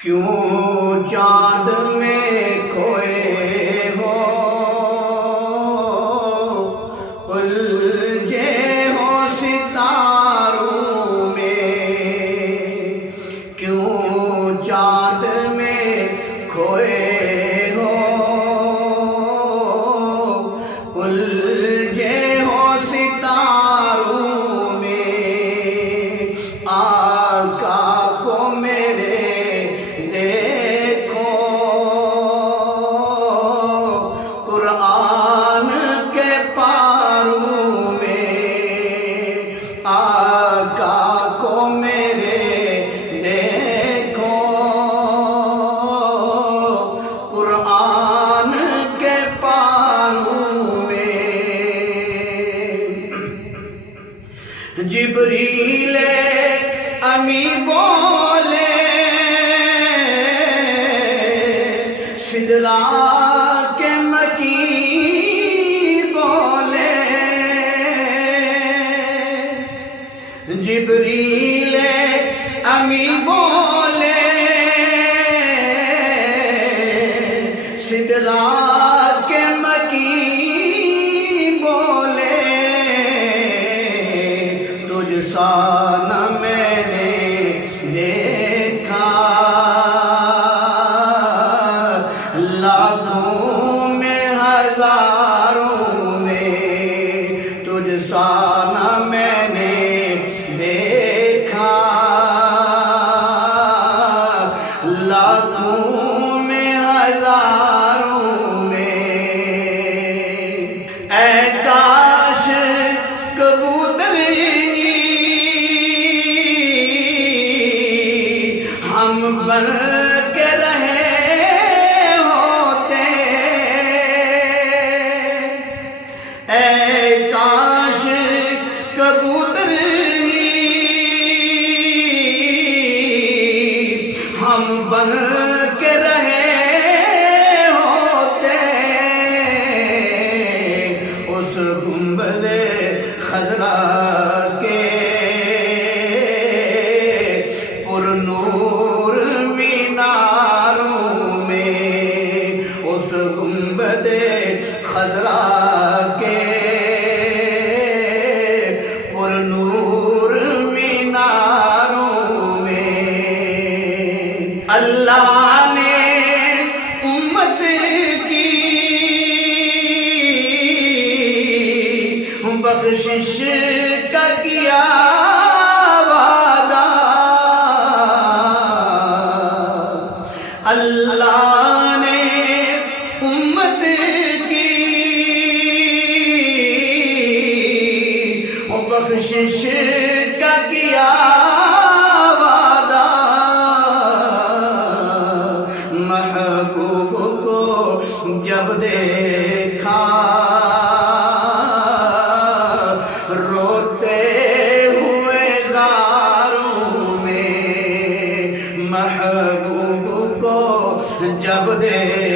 کیوں چاند میں کھوئے ہو، الجھے ہو ستاروں میں، کیوں چاند میں کھوئے ہو، الجھے ہو ستاروں میں، آقا کو میرے قرآن کے پاروں میں، آقا کو میرے دیکھو، قرآن کے پاروں میں۔ جبریل امی بولے، سدرا کے مکی بولے، جبریل امی بولے، سدرا کے مکی بولے، تجھ سا نہ میں نے دیکھا، لاکھوں میں ہزاروں میں، تجھ سا نہ میں نے دیکھا، لاکھوں میں ہزاروں میں۔ اے کاش کبوتر ہم بن کے رہے ہوتے، اے کاش کبوتر ہم بن کے رہے ہوتے، اس گنبد خضرا کے پر نور میناروں میں، اس گنبد خضرا کے پر نور میناروں میں، اللہ نے امت کی بخشش کا کیا وعدہ، اللہ نے امت کی بخشش کا کیا وعدہ، محبوب کو جب دیکھا روتے ہوئے غاروں میں، محبوب کو جب دیکھا